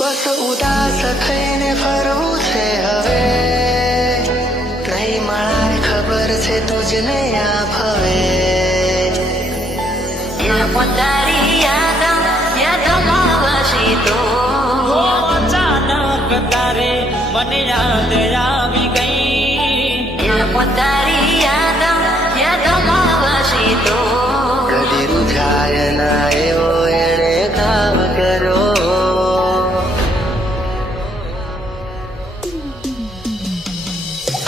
બસ ઉદાસ થઈને ફરવું છે હવે, નહીં મળાય ખબર છે તુજને આ ભવે. તારી યાદમાં વસી તો અચાનક તારે મને યાદ આવી ગઈ. તારી યાદમાં વસી તો કદી રૂઝાય ના એવો એણે કામ કરો.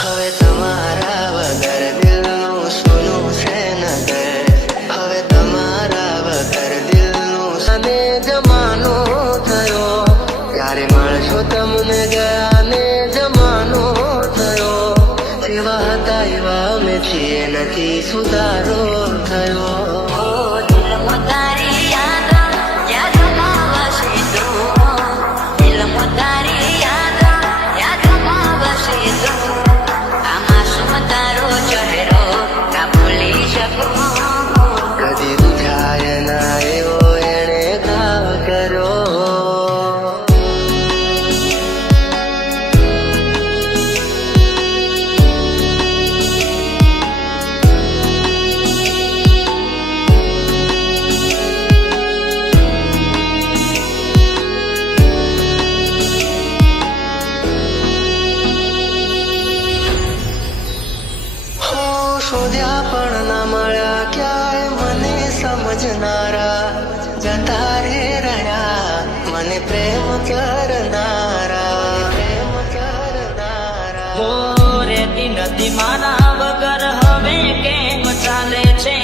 હવે તમારા વગર દિલનું સોનું છે નગર, હવે તમારા વગર દિલનું સને જમાનો થયો. ક્યારે મળશો તમને ગયા ને જમાનો થયો. જેવા હતા એવા અમે છીએ, નથી સુધારો થયો. તારી યાદમાં વસી તો તારી યાદમાં વસી તો આમાં શું તારો ચહેરો કા ભૂલી શકું. કદી રૂઝાય ના એવો એણે કામ કરો. શોધ્યા પણ ના મળ્યા ક્યાંય મને સમજનારા, જતા રે રહ્યા મને પ્રેમ કરનારા. હો રેતી નથી મારા વગર હવે કેમ ચાલે છે?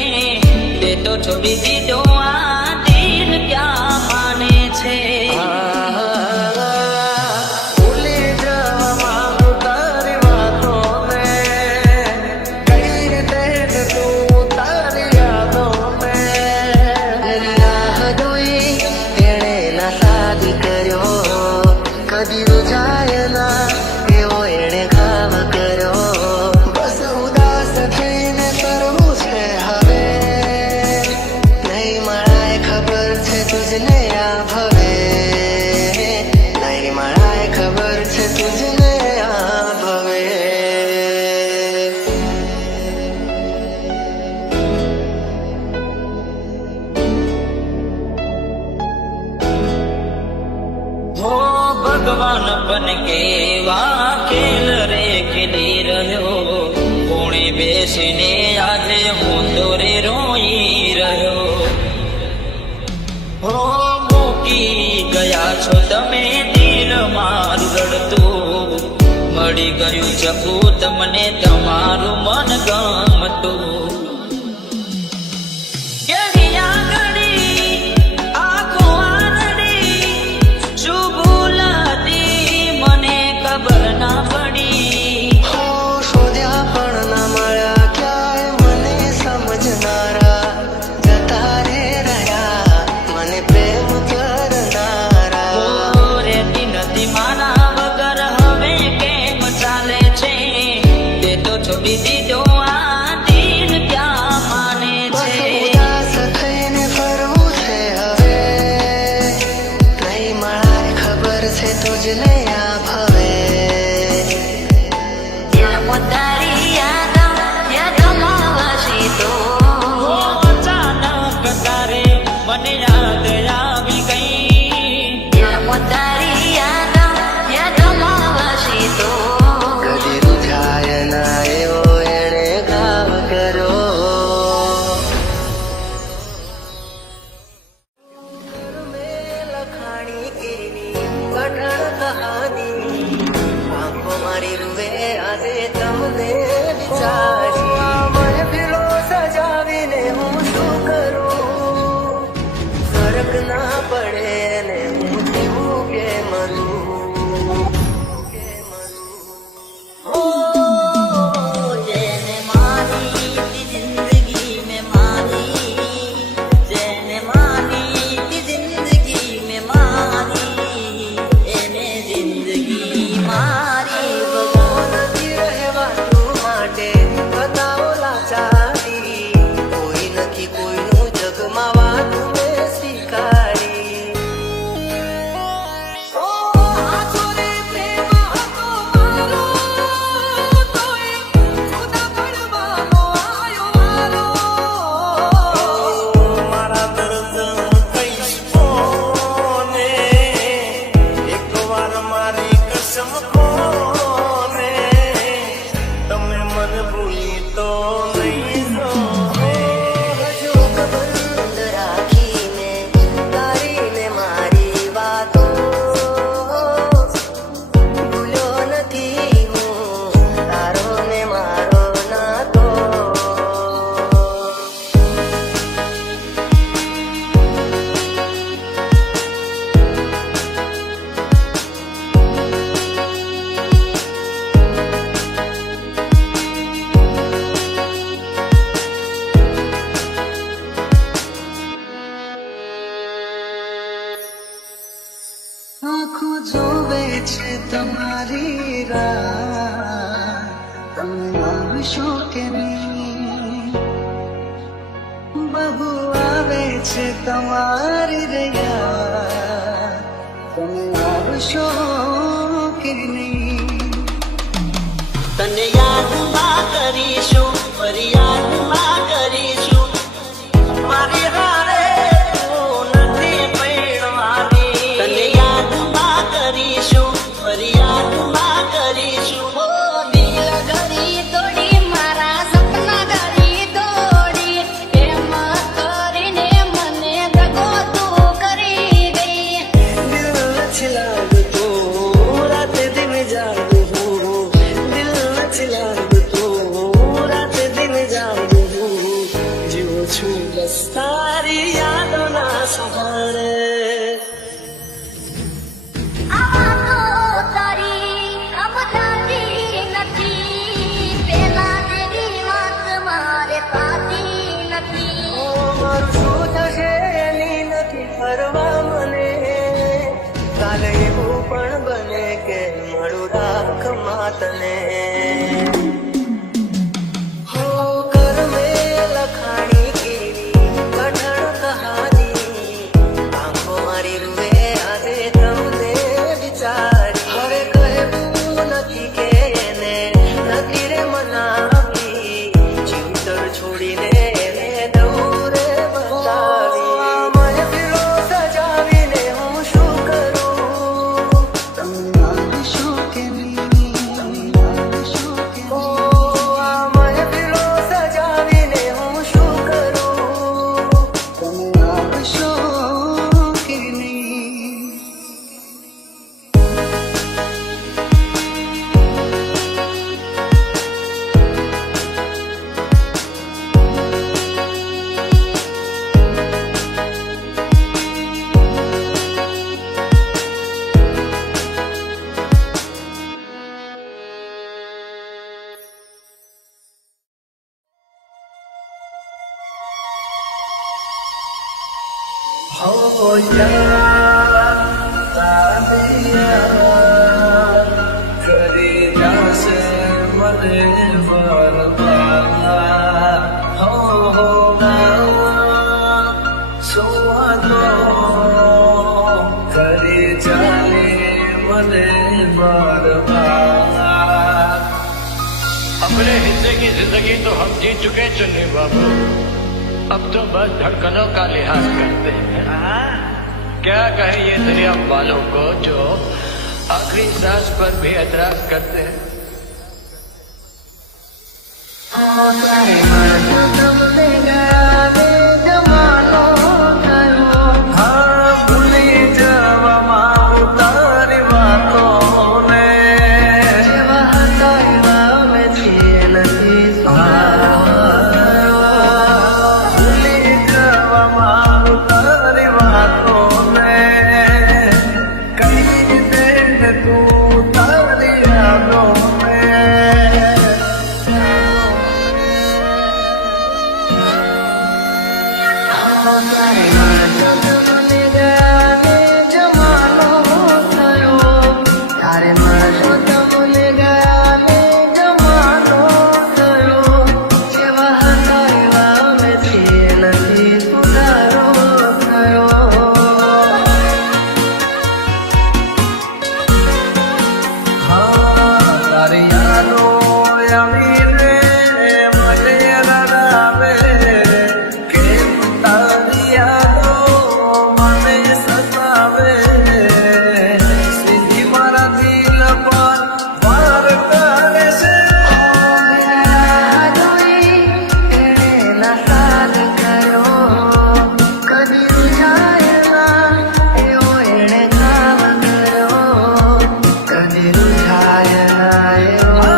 તે તો છોડી દીધો આ દિલ ક્યાં માને છે? ભૂલી જવા માંગુ તારી વાતોને, કઈ રીતે તું તારી યાદોને. એની રાહ જોઈ એણે ના શાદી કર્યો, કદી રૂઝાય ના એવો એણે કામ કર્યો. બસ ઉદાસ થઈને કરવું છે હવે, નહીં મળાય ખબર છે તુજને આ ભવે. નહીં મળાય ખબર છે તુજને આ ભવે. હો ભગવાન બન કેવા ખેલ રે ખેલી રહ્યો. કોણે બેસીને આજે હું દોરે રોઈ રહ્યો. હો મૂકી ગયા છો તમે દિલ મારું રડતું, મળી ગયું ચકું તમને તમારું મન ગમતું. શોધ્યા પણ ના મળ્યા ક્યાંય મને સમજનારા, જતા રે રહ્યા મને પ્રેમ કરનારા. રેતી નથી મારા વગર હવે કેમ ચાલે છે? તે તો છોડી દીધો આ દિલ ક્યાં માને બસ છે? ઉદાસ થઈને ફરવું છે હવે, નહીં મળાય ખબર છે તુજને આ ભવે. તારી યાદમાં વસી તો અચાનક તારે મને યાદ આવી ગઈ. તારી યાદમાં વસી તો કદી રૂઝાય ના એવો એણે કામ કરો. લખાણી એની કઠણ કહાની, આંખો મારી રૂવે આજે તમને વિચારી. મહેફિલો સજાવીને હું શું કરું? ફરક ના પડે ને હું જીવું કે મરું. જેને માની તી જિંદગી મેં માની, જેને માની તી જિંદગી મેં માની, એને જિંદગી મારી નથી રહેવાનું માટે બતાવો લાચારી, કોઈ નથી કોઈનું જગમાં વાત મેં સ્વીકારી. જોવે છે તમારી રાહ, તમે આવશો કે નહીં? બહુ આવે છે તમારી રૈયા, તમે આવશો કે નહીં? તને યાદમાં કરીશું, ફરિયાદમાં કરીશું, મારી હારે તું નથી પરણવાની. તને યાદમાં કરીશું, ફરિયાદમાં કરીશું. ઓ દિલ ઘડી તોડી મારા સપના ઘડી તોડી, એમ કરીને મને દગો તું કરી ગઈ. દિલ નથી લાગતું રાતે દિન જાગું હું, દિલ નથી લાગતું રાતે દિન જાગું હું, જીવું છું બસ તારી યાદોના સહારે. આ વાતો તારી સમજાતી નથી, પેલા જેવી વાત મારે થતી નથી. મારું શું થશે એની નથી ફરવા મને, કાલે એવું પણ બને કે મળું રાખ માતને. હો કર મેં લખાણી કેવી કઠણ કહાની, આંખો મારી રૂએ આજે તમને વિચારી. હવે કહેવું નથી કે એને નથી રે મનાવી, જીવતર છોડીને એને દૂરે બતાવી. મહેફિલો સજાવીને હું શું કરું? તમે આવશો કે નહીં? ઓ આ મહેફિલો સજાવીને હું શું કરું? તમે આવશો કે નહીં? हो यार ताबिया કરી જાશે મને વરવાલા. હો ના સુવાતો કરી જાય મને વરવાલા. अपने हिस्से की जिंदगी तो हम जी चुके चुन्नी बाबू, अब तो बस धड़कनों का लिहाज करते हैं. क्या कहें ये दुनिया वालों को जो आखिरी सांस पर भी एतराज करते हैं. તમને ગયા ને જમાનો થયો, હા ભૂલી જવામાં તારી વાતોને, જેવા હતા એવા અમે છીએ નથી ભૂલી જવામાં તારી વાતોને, કઈ રીતે તું તારી યાદોને. તમને ગયા ને જમાનો થયો, તારે મારો તમને ગયા ને જમાનો થયો, જેવા હતા એવા અમે છીએ નથી સુધારો થયો. હા તારી યાદો આવીને મને રડાવે, કેમ તારી યાદો મને સતાવે, સીધી મારા દિલ પર વાર કરે છે. એણે નસાદ કર્યો, કદી રૂઝાયેલા એવો એણે કામ કર્યો, કદી રૂઝાયેલા એવો.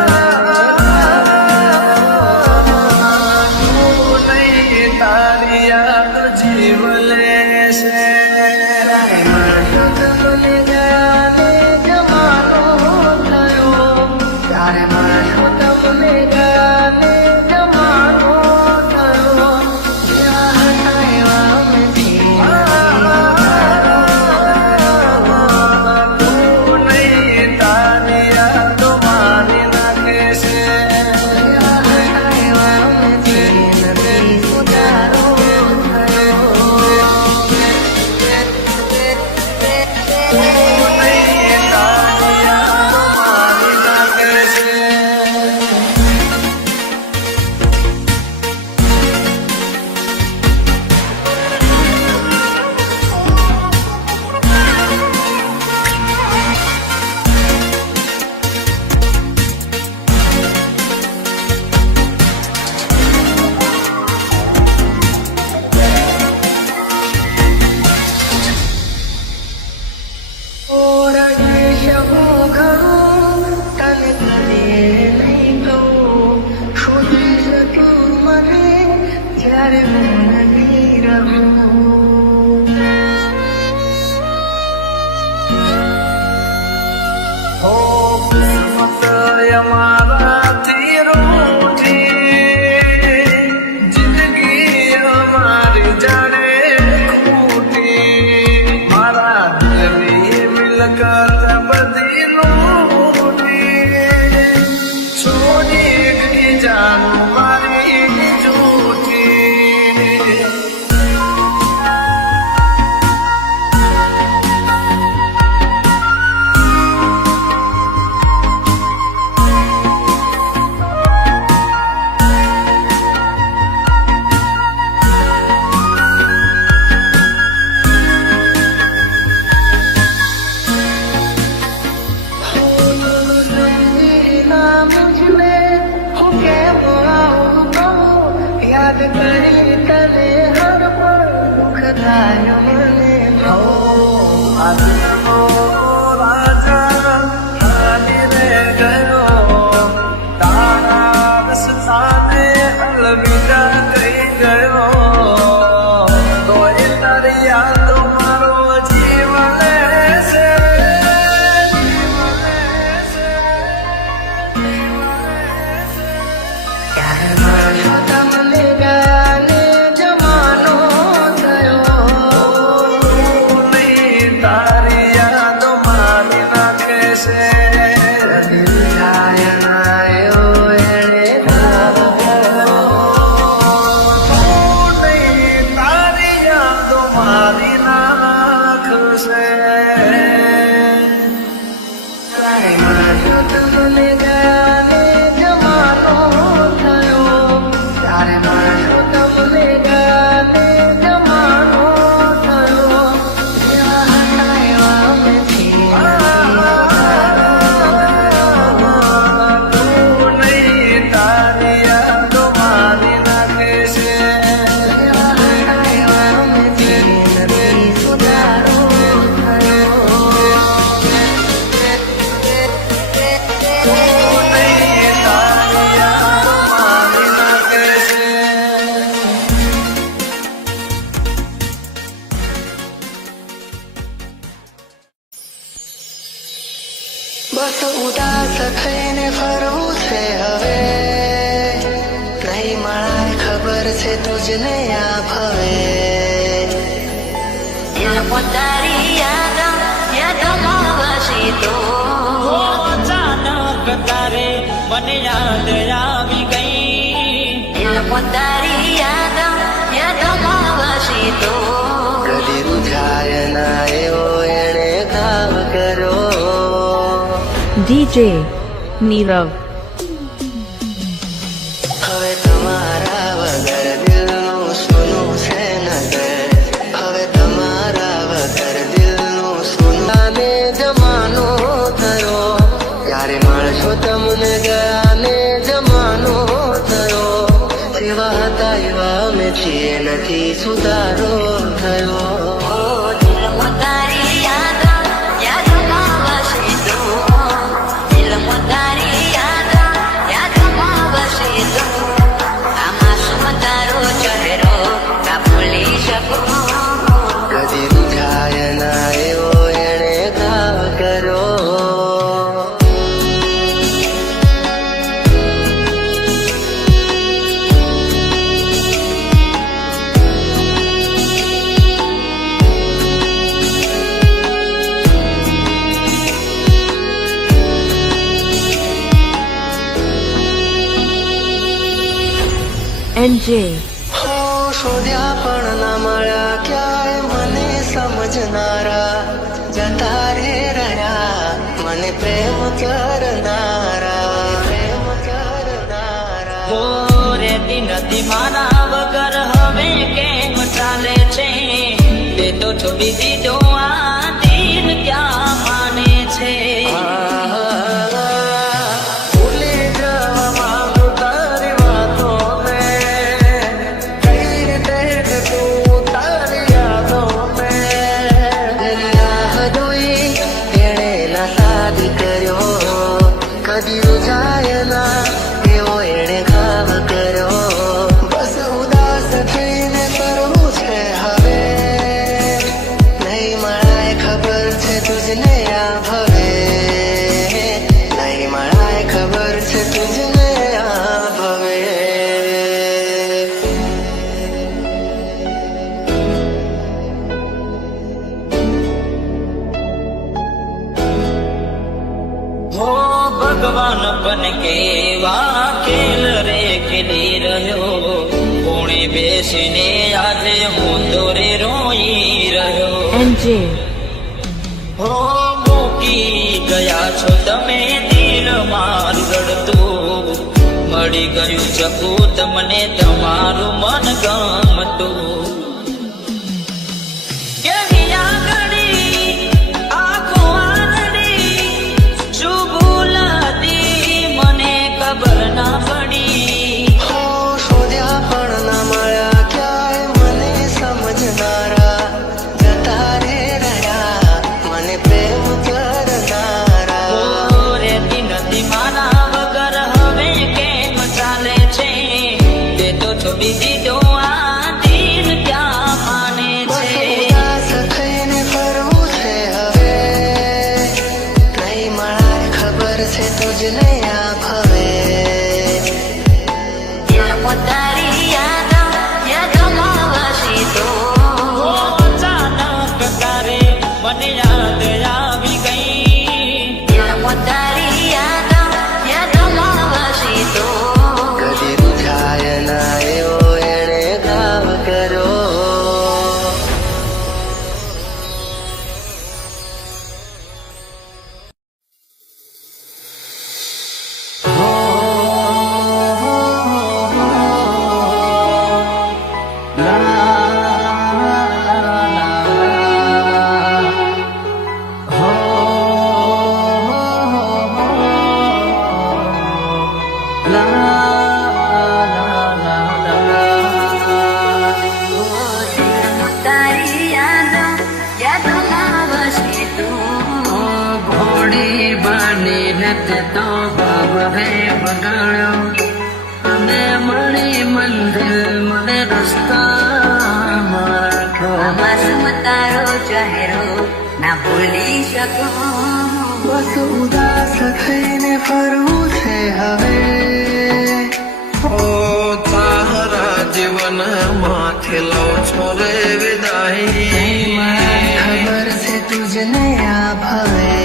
તું નહીં તારી યાદ જીવ લેશે. તમને ગયા ને જમાનો થયો, ત્યારે મારો તમને ગયા ને જમાનો થયો, જેવા હતા એવા અમે છીએ. તું મળાયો મને આજનો રાજા હાલી રે ગયો, તારા સાથે અલવિદા કહી ગયો, તોય તારી યાદો મારો જીવ લેશે, ક્યારે મળશો તમને ગાને જમાનો થયો તારી યાદો મારી નાખે છે. તારી યાદો મારી નાખશે. તમને ગાને જમાનો થયો, ત્યારે મળશો તમને ગાને જમાનો થયો, એવા હતા એવા અમે છીએ. તું નહીં તારી યાદો મારી નાખે છે. એવા હતા એવા અમે છીએ. નથી સુધારો થયો. તું નહીં તારી યાદો મારી નાખે છે. બસ ઉદાસ થઈને ફરવું છે હવે, નહીં મળાય ખબર છે તુજને આ ભવે. પોતારી યાદોમાં વસી તો અચાનક તારે મને યાદ આવી ગઈ. પોતારી યાદોમાં વસી તો કદી રૂઝાય ના એવો એણે ઘાવ કર્યો. DJ Nirav. હવે તમારા વગર દિલનું સૂનું છે નગર, હવે તમારા વગર દિલનું સૂનું. ગાને જમાનો થયો, ત્યારે મળશો તમને ગાને જમાનો થયો, જેવા હતા એવા અમે છીએ. નથી સુધારો થયો. પોતારી યાદોમાં વસી તો પોતારી યાદોમાં વસી તો આમાં શું તારો ચહેરો ના ભૂલી શકું. કદી રૂઝાય ના એવો એણે ઘાવ કર્યો. NJ. હો શોધ્યા પણ ના મળ્યા ક્યાંય મને સમજનારા, જતા રે રહ્યા મને પ્રેમ કરનારા, પ્રેમ કરનારા. હો રેતી નથી મારા વગર હવે કેમ ચાલે છે, તે તો છોડી દીધો આ દિલ ક્યાં માને છે. ભૂલી જવા માંગુ તારી વાતોને, કઈ રીતે કે તું તારી યાદોને. રાહ જોઈ એણે ના શાદી કર્યો, કદી રૂઝાય ના એવો એણે ઘાવ કર્યો. બસ ઉદાસ થઈને ફરવું છે હવે, નહીં મળાય ખબર છે તુજને આ ભવે, નહીં મળાય ખબર છે તુજને આ ભવે. હો ભગવાન બન કેવા ખેલ રે ખેલી રહ્યો, કોણે બેસીને આજે હું તો રે રોઈ રહ્યો. NJ. હો મૂકી ગયા છો તમે દિલ મારું રડતું, મળી ગયું શકું તમને તમારું મન ગમતું. કેવી આગળી આંખો આંગળી, શું ભૂલ હતી મને ખબર ના પડી. હો શોધ્યા પણ ના મળ્યા ક્યાંય મને સમજનારા, તે તો ભાવ હે બગાડ્યો અને મળી મંદિર મને રસ્તા મારો માસૂમ તારો ચહેરો ના ભૂલી શકું બસ ઉદાસ થઈને ફરવું છે હવે ઓ તારા જીવન માંથી લો છો રે વિદાય ખબર છે તુજને આ ભય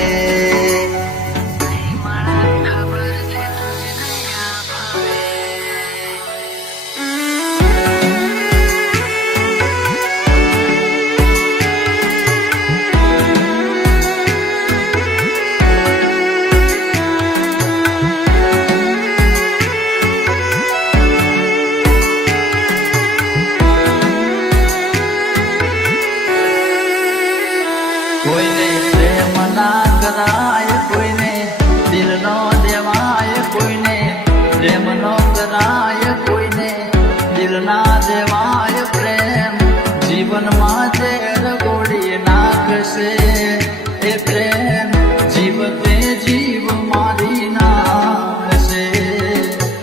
કોઈને પ્રેમ ના કરાય કોઈને દિલ નો દેવાય કોઈને પ્રેમ નો કરાય કોઈને દિલ ના દેવાય પ્રેમ જીવનમાં ઝેર ગોળી નાખશે એ પ્રેમ જીવ તે જીવ મારી નાખશે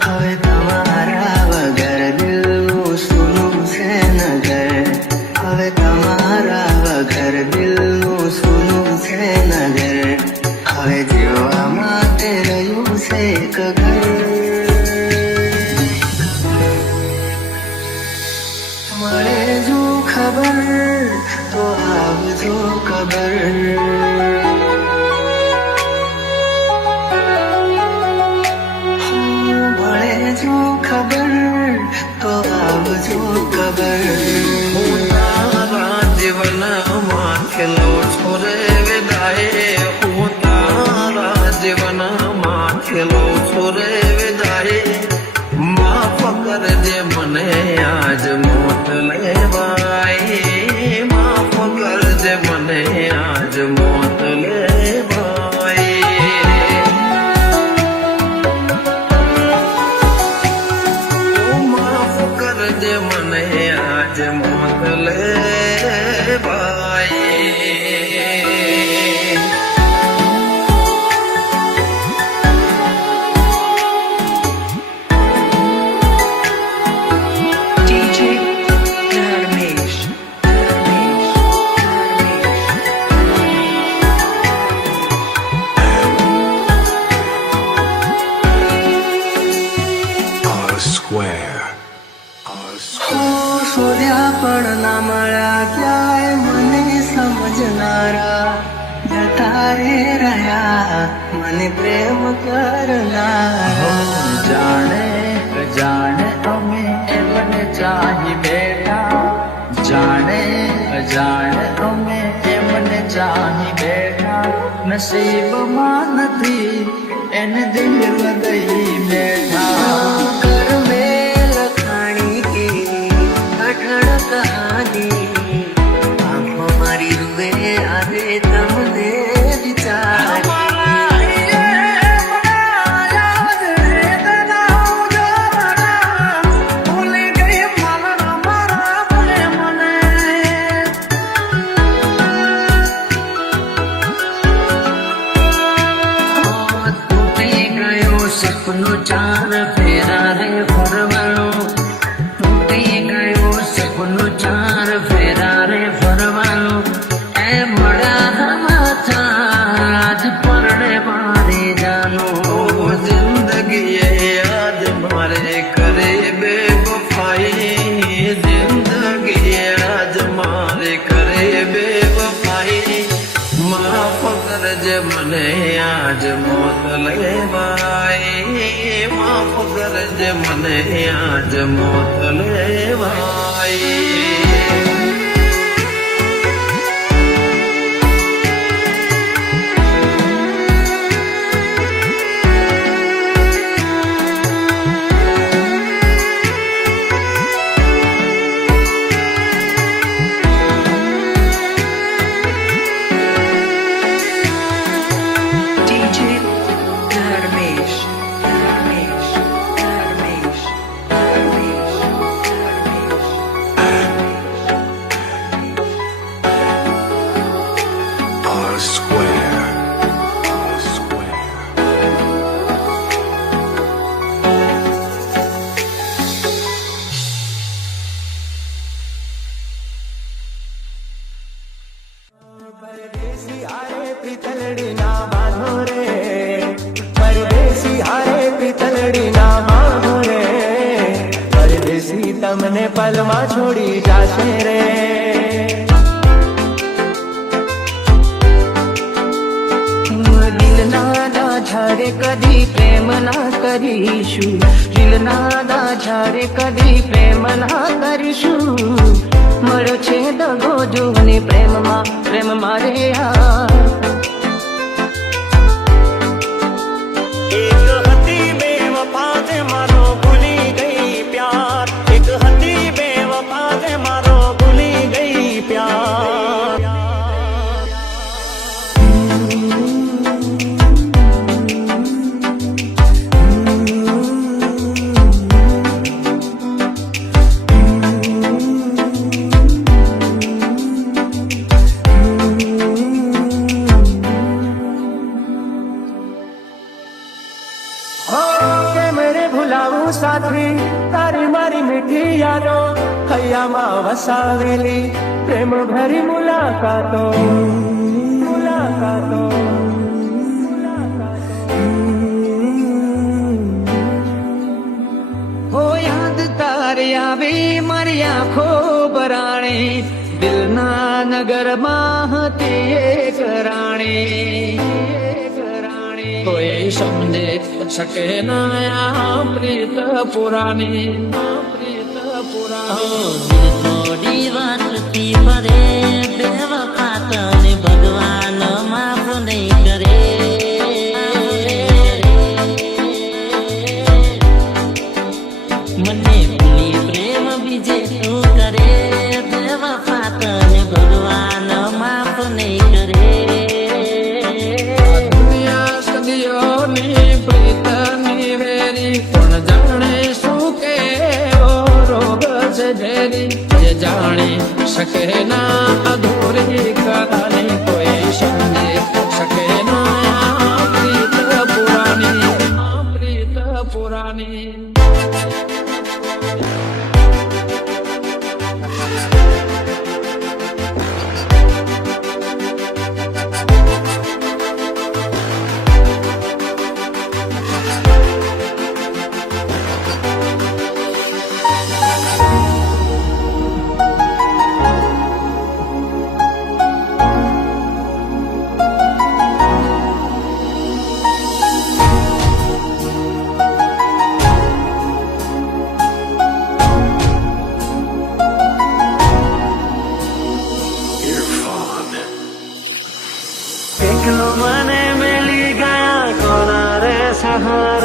હવે તમારા વગર દિલનું સૂનું છે નગર હવે તમારા વગર દિલનું સૂનું છે નગર હવે જીવવા માટે રહ્યું છે એક ઘર મળે જો ખબર તો આવજો ખબર મળે જો ખબર તો આવજો ખબર તારા જીવન માંથી લો છો રે વિદાય હું તારા જીવન માંથી લો છો રે વિદાય માફ કરજે મને આજ મોત લેવાય માફ કરજે મને આજ મોત લેવાય માફ કરજે મને આજ મોત લેવાય DJ Dharmesh શોધ્યા પણ ના મળ્યા ક્યાંય મને સમજનારા જતા રે રહ્યા મને પ્રેમ કરનારા જાણે જાણે અમે એમને ચાહી બેઠા જાણે જાણે અમે એમને ચાહી બેઠા નસીબમાં નથી એને દિલ લગઈ બેઠા कर में लखानी की अठड़ कहानी आंखों मारी रुए आवे तमने विचार સપનું ચાર ફેરા રે ફરવાનું તૂટી ગયું સપનું ચાર ફેરા રે ફરવાનું એ મળ્યા આજ પરણે મારી જાનું જિંદગી યાદ મારે કરે બેવફાઈ જિંદગી યાદ મારે કરે બેવફાઈ માફ કરજે મને આજ મોત લેવાય માફ કરજે મને આજ મોત લેવાય DJ Dharmesh Dharmesh Dharmesh Dharmesh Dharmesh પિતલડી ના બાંધો રે, પરદેશી હારે પિતલડી ના બાંધો રે, પરદેશી તમને પલમાં છોડી જાશે રે. દિલના દાઝારે કદી પ્રેમ ના કરીશું, દિલના દાઝારે કદી પ્રેમ ના કરીશું, મળ્યો છે દગો જોને પ્રેમમાં, પ્રેમમાં રે યાર. એક હતી બેવફા તે મારો ભૂલી ગઈ પ્યાર, એક હતી બેવફા તે મારો ભૂલી ગઈ પ્યાર. ભૂલાવું સાથી તારી મારી મીઠી યાદો, હૈયામાં વસાવેલી પ્રેમ ભરી મુલાકાતો, મુલાકાતો. હો યાદ તારી આવી મારી આંખો બરાણે, દિલના નગરમાં હતી એક રાણી. કોઈ સમજે શકે ના પ્રીત પુરાની, પ્રીત પુરાની. થોડી વાતથી ફરે બેવફા તને ભગવાન માફ નહીં કરે. મને ભૂલી પ્રેમ બીજે તું કરે, બેવફા તને ભગવાન માફ નહીં કરે. સદીઓની પ્રીતની વેરી કોણ જાણે શું કેવો રોગ છે ઝેરી, જે જાણી શકે ના અધૂરી કહાની, કોઈ સમજી શકે ના પ્રીત પુરાની, પ્રીત પુરાની. એકલો મને મેલી ગયા કોના રે સહારા.